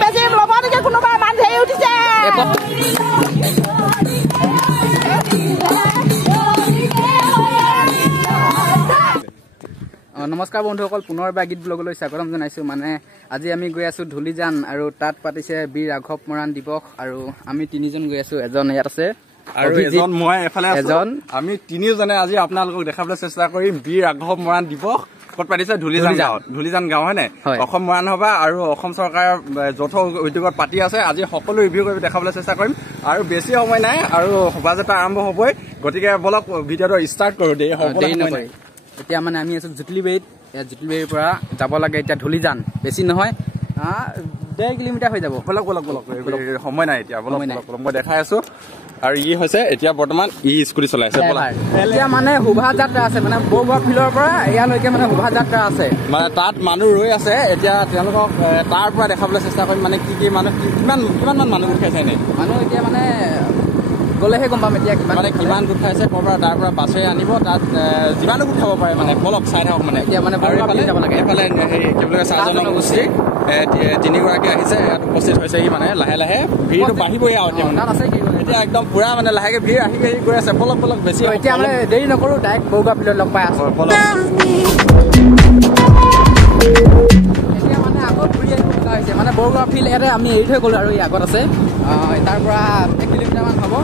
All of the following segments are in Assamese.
বেছি ল'ব নেকি কোনোবা মান ধৰি উঠিছে নমস্কাৰ বন্ধুসকল পুনৰ এবাৰ গীত ব্লগলৈ স্বাগতম জনাইছোঁ মানে আজি আমি গৈ আছোঁ ধুলিজান আৰু তাত পাতিছে বীৰ ৰাঘৱ মৰাণ দিৱস আৰু আমি তিনিজন গৈ আছোঁ এজন ইয়াত আছে আৰু এজন মই এফালে আছোঁ আমি তিনিজনে আজি আপোনালোকক দেখাবলৈ চেষ্টা কৰিম বীৰ ৰাঘৱ মৰাণ দিৱস ক'ত পাতিছে ধুলিজান গাঁও হয় নাই অসম মৰাণ সভা আৰু অসম চৰকাৰৰ যৌথ উদ্যোগত পাতি আছে আজি সকলো ৰিভিউ কৰি দেখাবলৈ চেষ্টা কৰিম আৰু বেছি সময় নাই আৰু শোভাযাত্ৰা আৰম্ভ হ'বই গতিকে বলক ভিডিঅ'টো ষ্টাৰ্ট কৰোঁ দেই এতিয়া মানে আমি আছোঁ জুটলিবেৰীত জুটলিবেৰীৰ পৰা যাব লাগে এতিয়া ধুলিজান বেছি নহয় 1.5 কিলোমিটাৰ হৈ যাব বলক সময় নাই এতিয়া বলক মই দেখাই আছোঁ আৰু ই হৈছে এতিয়া বৰ্তমান ই স্কুটি চলাইছে এতিয়া মানে শোভাযাত্ৰা আছে মানে বৰগুৱা ফিল্ডৰ পৰা ইয়ালৈকে মানে শোভাযাত্ৰা আছে মানে তাত মানুহ ৰৈ আছে এতিয়া তেওঁলোকক তাৰ পৰা দেখাবলৈ চেষ্টা কৰিম মানে কি মানুহ কিমান মানুহ গোট খাইছে এনেই মানুহ এতিয়া মানে গ'লেহে গম পাম এতিয়া কিমান গোট খাইছে ক'ৰ পৰা তাৰ পৰা বাছেৰে আনিব তাত যিমানো গোট খাব পাৰে মানে বলক চাই থাকক মানে এতিয়া মানে যাব লাগে এইফালে হেৰি কি বুলি কয় চাহ জনগোষ্ঠী 3গৰাকী আহিছে ইয়াত উপস্থিত হৈছেহি মানে লাহে লাহে ভিৰটো বাঢ়িবই আৰু এতিয়া একদম পুৰা মানে লাহেকে ভিৰ আহি গৈ আছে বলক বেছি এতিয়া মানে দেৰি নকৰোঁ ডাইৰেক্ট বৰগুৱা ফিল্ডত লগ পাই আছোঁ এতিয়া মানে আকৌ ঘূৰি আহিব লগা হৈছে মানে বৰগুৱা ফিল্ড ইয়াতে আমি এৰি থৈ গ'লোঁ আৰু ই আগত আছে তাৰ পৰা 1 কিলোমিটাৰমান হ'ব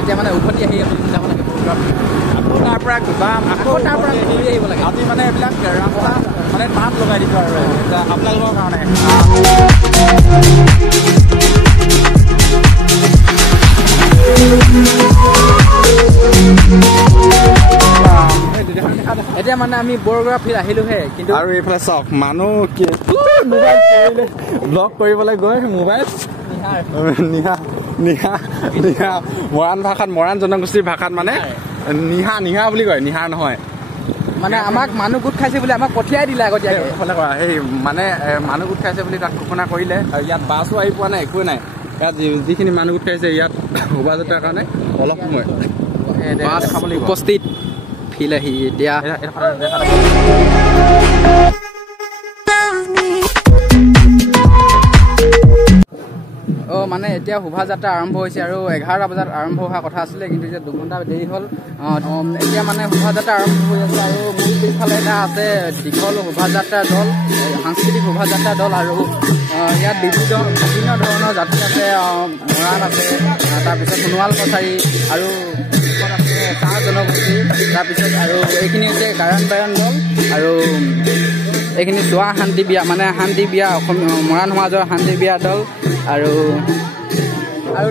এতিয়া মানে উভতি আহি যাব লাগে বৰগুৱা ফিল্ড আকৌ তাৰ পৰা যাম আকৌ তাৰ পৰা ঘূৰি আহিব লাগে আজি মানে এইবিলাক ৰাস্তা মানে টান লগাই দিছোঁ আৰু আপোনালোকৰ কাৰণে এতিয়া মানে আমি বৰগুৱা ফিল্ড আহিলোহে কিন্তু আৰু এইফালে চাওক মানুহ ব্লগ কৰিবলৈ গৈ মোবাইল নিহা মৰাণ ভাষাত মৰাণ জনগোষ্ঠীৰ ভাষাত মানে নিহা বুলি কয় নিহাৰ নহয় মানে আমাক মানুহ গোট খাইছে বুলি আমাক পঠিয়াই দিলে আগতীয়াকৈ এইফালে কৰা সেই মানে মানুহ গোট খাইছে বুলি তাত ঘোষণা কৰিলে আৰু ইয়াত বাছো আহি পোৱা নাই একোৱে নাই ইয়াত যিখিনি মানুহ গোট খাইছে ইয়াত শোভাযাত্ৰাৰ কাৰণে অলপ সময় উপস্থিত ফিল আহি এতিয়া মানে এতিয়া শোভাযাত্ৰা আৰম্ভ হৈছে আৰু 11টা বজাত আৰম্ভ হোৱা কথা আছিলে কিন্তু এতিয়া 2 ঘণ্টা দেৰি হ'ল এতিয়া মানে শোভাযাত্ৰা আৰম্ভ হৈ আছে আৰু মোৰ পিছফালে এটা আছে দীঘল শোভাযাত্ৰা দল সাংস্কৃতিক শোভাযাত্ৰা দল আৰু ইয়াত বিভিন্ন ধৰণৰ জাতি আছে মৰাণ আছে তাৰপিছত সোণোৱাল কছাৰী আৰু আছে চাহ জনগোষ্ঠী তাৰপিছত আৰু এইখিনি হৈছে গায়ন বায়ন দল আৰু এইখিনি চোৱা শান্তি বিয়া মানে শান্তি বিয়া অসমীয়া মৰাণ সমাজৰ শান্তি বিয়া দল আৰু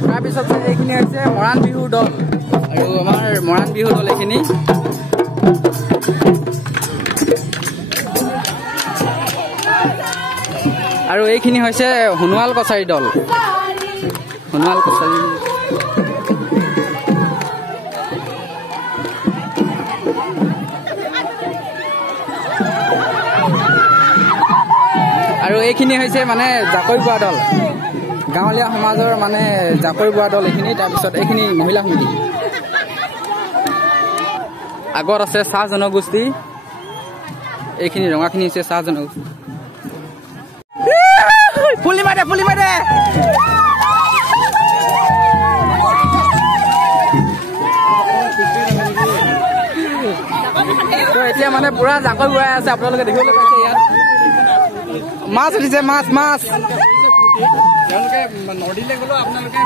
তাৰপিছত এইখিনি হৈছে মৰাণ বিহুৰ দল আৰু আমাৰ মৰাণ বিহু দল এইখিনি আৰু এইখিনি হৈছে সোণোৱাল কছাৰী দল সোণোৱাল কছাৰী আৰু এইখিনি হৈছে মানে জাকৈ বোৱা দল গাঁৱলীয়া সমাজৰ মানে জাকৈ বোৱা দল এইখিনি তাৰপিছত এইখিনি মহিলা সমিতি আগত আছে চাহ জনগোষ্ঠী এইখিনি ৰঙাখিনি হৈছে চাহ জনগোষ্ঠী ফুলি মাৰে তো এতিয়া মানে পুৰা জাকৈ বোৱাই আছে আপোনালোকে দেখিবলৈ পাইছে ইয়াত মাছ উঠিছে মাছ তেওঁলোকে নদীলৈ গ'লেও আপোনালোকে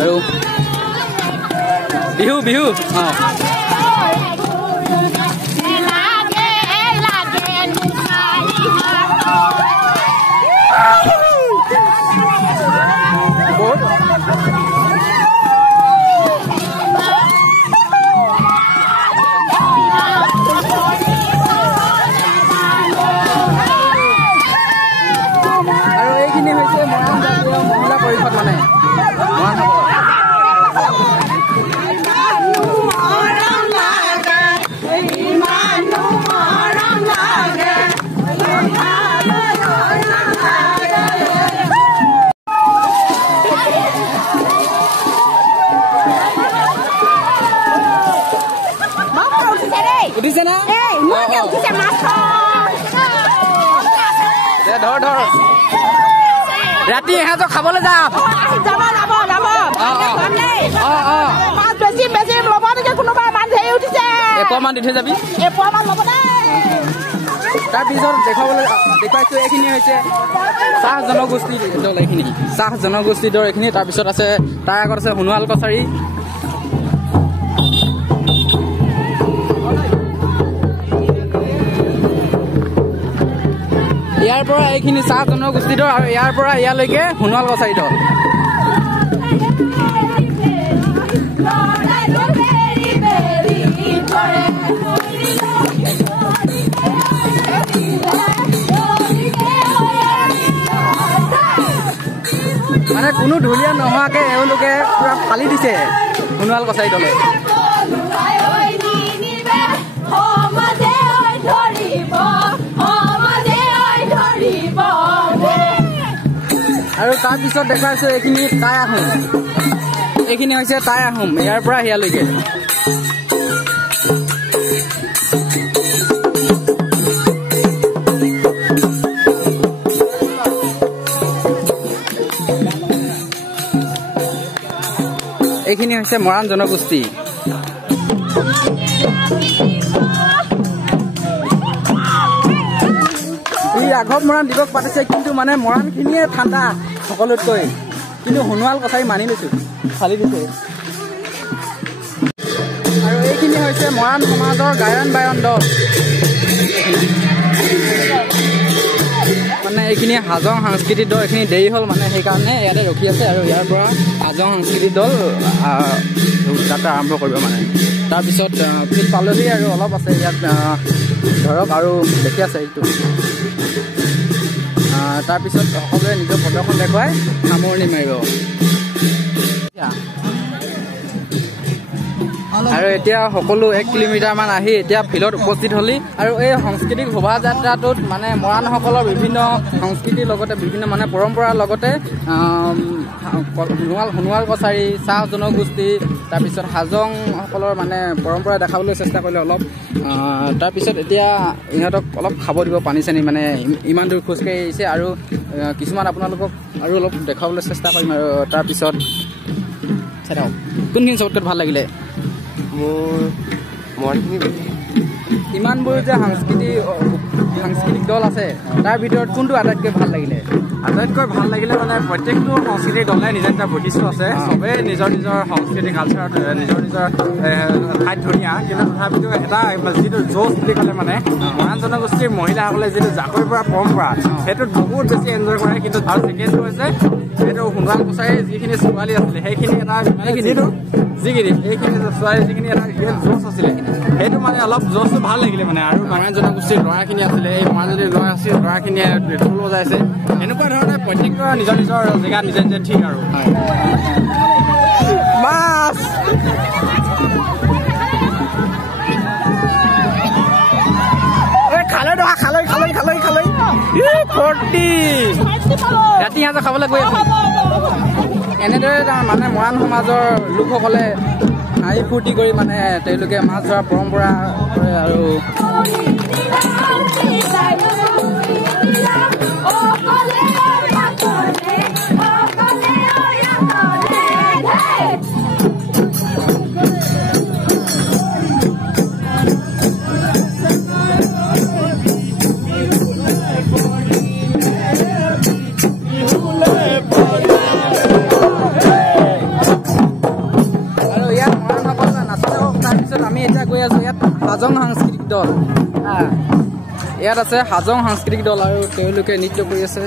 আৰু বিহু মহিলা পৰিষদ মানে উঠিছে না উঠিছে মাছ ধৰ ধৰ ৰাতি এহাজক খাবলৈ যাম যাব যাব যাব মাছ বেছি বেছি ল'ব নেকি কোনোবা মাছ ধৰি উঠিছে এপোৱামান দি থৈ যাবি এপোৱামান ল'ব দেই তাৰপিছত দেখুৱাইছো এইখিনি হৈছে চাহ জনগোষ্ঠী দল এইখিনি চাহ জনগোষ্ঠী দল এইখিনি তাৰপিছত আছে তাৰ আগত আছে সোণোৱাল কছাৰী ইয়াৰ পৰা এইখিনি চাহ জনগোষ্ঠী দল আৰু ইয়াৰ পৰা ইয়ালৈকে সোণোৱাল কছাৰী দল মানে কোনো ঢুলীয়া নোহোৱাকে এওঁলোকে পুৰা ফালি দিছে সোণোৱাল কছাৰী দলে আৰু তাৰপিছত দেখুৱাইছো এইখিনি টাই আহোম এইখিনি হৈছে টাই আহোম ইয়াৰ পৰা সেয়ালৈকে এইখিনি হৈছে মৰাণ জনগোষ্ঠী ৰাঘৱ মৰাণ দিৱস পাতিছে কিন্তু মানে মৰাণখিনিয়ে ঠাণ্ডা সকলোতকৈ কিন্তু সোণোৱাল কছাৰী মানি লৈছো ফালি দিছে আৰু এইখিনি হৈছে মৰাণ সমাজৰ গায়ন বায়ন দল মানে এইখিনি হাজং সাংস্কৃতিক দল এইখিনি দেৰি হ'ল মানে সেইকাৰণে ইয়াতে ৰখি আছে আৰু ইয়াৰ পৰা হাজং সাংস্কৃতিক দল যাত্ৰা আৰম্ভ কৰিব মানে তাৰপিছত ফিল্ড পালহি আৰু অলপ আছে ইয়াত ধৰক আৰু দেখি আছে এইটো তাৰপিছত সকলোৱে নিজৰ প্ৰদৰ্শন দেখুৱাই সামৰণি মাৰিব আৰু এতিয়া সকলো 1 কিলোমিটাৰমান আহি এতিয়া ফিল্ডত উপস্থিত হ'লি আৰু এই সাংস্কৃতিক শোভাযাত্ৰাটোত মানে মৰাণসকলৰ বিভিন্ন সংস্কৃতিৰ লগতে বিভিন্ন মানে পৰম্পৰাৰ লগতে সোণোৱাল কছাৰী চাহ জনগোষ্ঠী তাৰপিছত হাজংসকলৰ মানে পৰম্পৰা দেখাবলৈ চেষ্টা কৰিলে অলপ তাৰপিছত এতিয়া ইহঁতক অলপ খাব দিব পানী চানী মানে ইমান দূৰ খোজকাঢ়ি আহিছে আৰু কিছুমান আপোনালোকক আৰু অলপ দেখাবলৈ চেষ্টা কৰিম আৰু তাৰপিছত চাই থাকক কোনখিনি চবতকৈ ভাল লাগিলে ইমানবোৰ যে সাংস্কৃতিক দল আছে তাৰ ভিতৰত কোনটো আটাইতকৈ ভাল লাগিলে আটাইতকৈ ভাল লাগিলে মানে প্ৰত্যেকটো সংস্কৃতিৰ দলে নিজৰ এটা বৈশিষ্ট্য আছে চবেই নিজৰ নিজৰ সংস্কৃতি কালচাৰত নিজৰ নিজৰ ঠাইত ধুনীয়া কিন্তু তথাপিতো এটা যিটো জোচ বুলি ক'লে মানে মৰাণ জনগোষ্ঠীৰ মহিলাসকলে যিটো জাকৈ পৰা পৰম্পৰা সেইটোত বহুত বেছি এনজয় কৰে কিন্তু আৰু ছেকেণ্ডটো হৈছে সেইটো সোণোৱাল কছাৰীৰ যিখিনি ছোৱালী আছিলে সেইখিনি এটা যিখিনি ছোৱালী যিখিনি এটা ৰিয়েল জোচ আছিলে সেইটো মানে অলপ জোচটো ভাল লাগিলে মানে আৰু মৰাণ জনগোষ্ঠীৰ ল'ৰাখিনি আছিলে এই মৰাণ যদি ল'ৰাখিনিয়ে ঢোল বজাইছে এনেকুৱা ধৰণে প্ৰত্যেকটো নিজৰ নিজৰ জেগাত নিজে নিজে ঠিক আৰু মাছ খালৈ নহয় খালৈ ৰাতি সাঁজৰ খাবলৈ গৈ আছো এনেদৰে মানে মৰাণ সমাজৰ লোকসকলে হাঁহি ফূৰ্তি কৰি মানে তেওঁলোকে মাছ ধৰা পৰম্পৰা কৰে আৰু হাজং সাংস্কৃতিক দল ইয়াত আছে হাজং সাংস্কৃতিক দল আৰু তেওঁলোকে নৃত্য কৰি আছে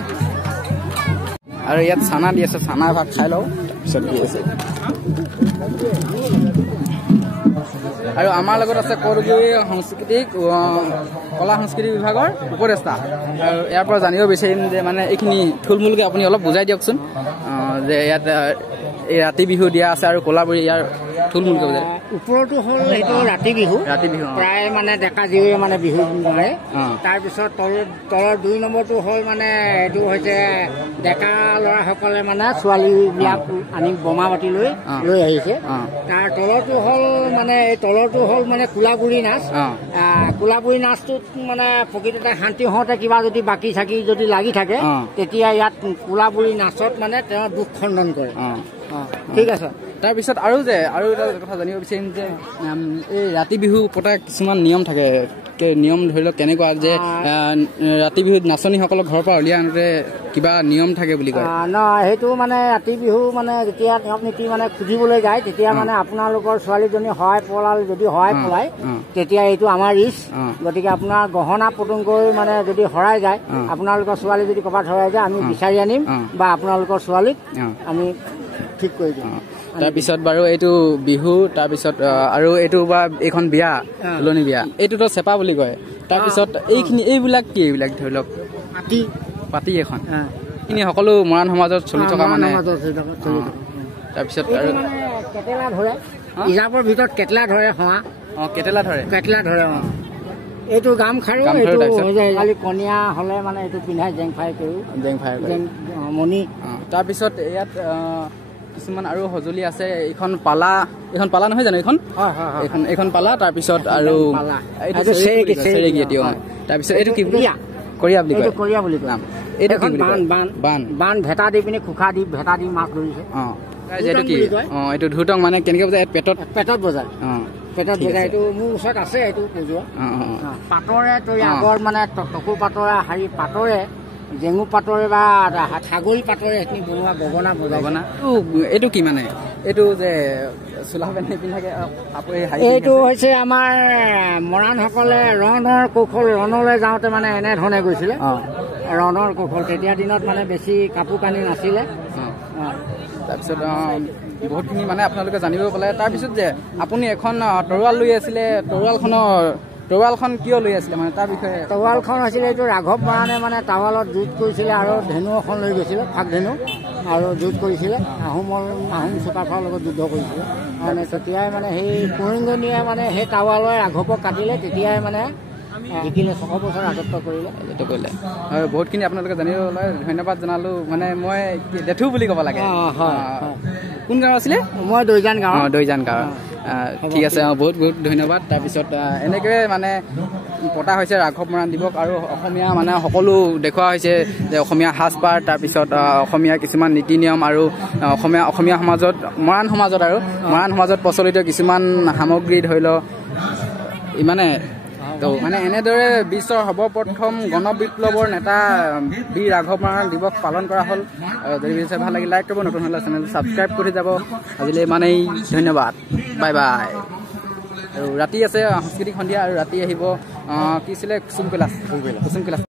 আৰু ইয়াত চানা দি আছে চানা ভাত খাই লওঁ তাৰপিছত দি আছে আৰু আমাৰ লগত আছে কৰগুৰি সাংস্কৃতিক কলা সংস্কৃতি বিভাগৰ উপদেষ্টা আৰু ইয়াৰ পৰা জানিব বিচাৰিম যে মানে এইখিনি থুলমূলকৈ আপুনি অলপ বুজাই দিয়কচোন যে ইয়াত এই ৰাতি বিহু দিয়া আছে আৰু কলাবৰী ইয়াৰ থুলমূলকৈ বুজাই ওপৰতো হ'ল সেইটো ৰাতি বিহু প্ৰায় মানে ডেকা জীয়ৰীয়ে মানে বিহু মাৰে তাৰপিছত তলৰ 2 নম্বৰটো হ'ল মানে এইটো হৈছে ডেকা ল'ৰাসকলে মানে ছোৱালীবিলাক আনি বোমা বাতি লৈ আহিছে তাৰ তলৰটো হ'ল মানে এই তলৰটো হ'ল মানে কোলাবুৰী নাচ কোলাবুৰী নাচটোত মানে প্ৰকৃততে শান্তি হওঁতে কিবা যদি বাকী চাকি যদি লাগি থাকে তেতিয়া ইয়াত কোলাবুৰী নাচত মানে তেওঁ দুখ খণ্ডন কৰে ঠিক আছে তাৰপিছত আৰু এটা কথা জানিব বিচাৰিম যে এই ৰাতি বিহু পতা কিছুমান নিয়ম থাকে নিয়ম ধৰি লওক কেনেকুৱা যে ৰাতি বিহুত নাচনীসকলক ঘৰৰ পৰা উলিয়াই আনোতে কিবা নিয়ম থাকে বুলি কয় সেইটো মানে ৰাতি বিহু মানে যেতিয়া নিয়ম নীতি মানে খুজিবলৈ যায় তেতিয়া মানে আপোনালোকৰ ছোৱালীজনী সহায় পলাল যদি সহায় পলায় তেতিয়া এইটো আমাৰ ৰিস্ক গতিকে আপোনাৰ গহনা পটংগৈ মানে যদি হৰাই যায় আপোনালোকৰ ছোৱালী যদি ক'ৰবাত হৰাই যায় আমি বিচাৰি আনিম বা আপোনালোকৰ ছোৱালীক আমি ঠিক কৰি দিম তাৰপিছত বাৰু এইটো বিহু তাৰপিছত আৰু এইটো বা এইখন বিয়া তুলনি বিয়া এইটোতো চেপা বুলি কয় তাৰপিছত এইবিলাক কি এইবিলাক ধৰি লওক পাতি এখন এইখিনি সকলো মৰাণ সমাজত চলি থকা মানে তাৰপিছত আৰু কেটেলা ধৰে ইজাপৰ ভিতৰত কেটেলা ধৰে কেটেলা ধৰে এইটো গামখাৰু কালি কণীয়া হ'লে মানে এইটো পিন্ধাই জেং ফাই মণি তাৰপিছত ইয়াত কিছুমান আৰু সঁজুলি আছে এইখন পালা নহয় জানো এইখন পালা তাৰপিছত আৰু তাৰপিছত এইটো কি কৰিয়া বুলি কয় এইটো বান ভেটা দি পিনে খোখা দি ভেটা দি মাছ ধৰিছে এইটো কি এইটো ধুতং মানে কেনেকে বজায় পেটত বজায় এইটো মোৰ ওচৰত আছে এইটো বজোৱা পাতৰে তই আগৰ মানে টকু পাতৰে হাৰি পাতৰে জেঙু পাতৰে বা ছাগলী পাতৰে সেইখিনি বনোৱা গগনা এইটো কি মানে এইটো যে চোলা পেন্ট পিন্ধাকে এইটো হৈছে আমাৰ মৰাণসকলে ৰণৰ কৌশল ৰণলৈ যাওঁতে মানে এনেধৰণে গৈছিলে ৰণৰ কৌশল তেতিয়া দিনত মানে বেছি কাপোৰ কানি নাছিলে তাৰপিছত বহুতখিনি মানে আপোনালোকে জানিব পালে তাৰপিছত যে আপুনি এখন তৰোৱাল লৈ আছিলে তৰোৱালখন কিয় লৈ আছিলে মানে তাৰ বিষয়ে তৰোৱালখন হৈছিলে এইটো ৰাঘৱ মৰাণে মানে টাৱালত যুঁজ কৰিছিলে আৰু ধেনু এখন লৈ গৈছিলে ফাক ধেনু আৰু যুঁজ কৰিছিলে আহোম চুকাফাৰ লগত যুদ্ধ কৰিছিলে মানে তেতিয়াই মানে সেই কুৰিংগনীয়ে মানে সেই টাৱালৈ ৰাঘৱক কাটিলে তেতিয়াই মানে জিকিলে 6 বছৰ ৰাজত্ব কৰিলে হয় বহুতখিনি আপোনালোকে জানিবলৈ ধন্যবাদ জনালোঁ মানে মই দেথু বুলি ক'ব লাগে কোন গাঁও আছিলে মই দৈজান গাঁও ঠিক আছে বহুত ধন্যবাদ তাৰপিছত এনেকৈয়ে মানে পতা হৈছে ৰাঘৱ মৰাণ দিৱস আৰু অসমীয়া মানে সকলো দেখুওৱা হৈছে যে অসমীয়া সাজপাৰ তাৰপিছত অসমীয়া কিছুমান নীতি নিয়ম আৰু অসমীয়া সমাজত মৰাণ সমাজত প্ৰচলিত কিছুমান সামগ্ৰী ধৰি লওক ইমানে মানে এনেদৰে বিশ্বৰ সৰ্বপ্ৰথম গণবিপ্লৱৰ নেতা বীৰ ৰাঘৱ মৰাণ দিৱস পালন কৰা হ'ল যদি বিচাৰে ভাল লাগিল লাইক কৰিব নতুন হ'লে চেনেল ছাবস্ক্ৰাইব কৰি যাব আজিলৈ ইমানেই ধন্যবাদ বাই আৰু ৰাতি আছে সাংস্কৃতিক সন্ধিয়া আৰু ৰাতি আহিব কি আছিলে কুসুম কৈলাশ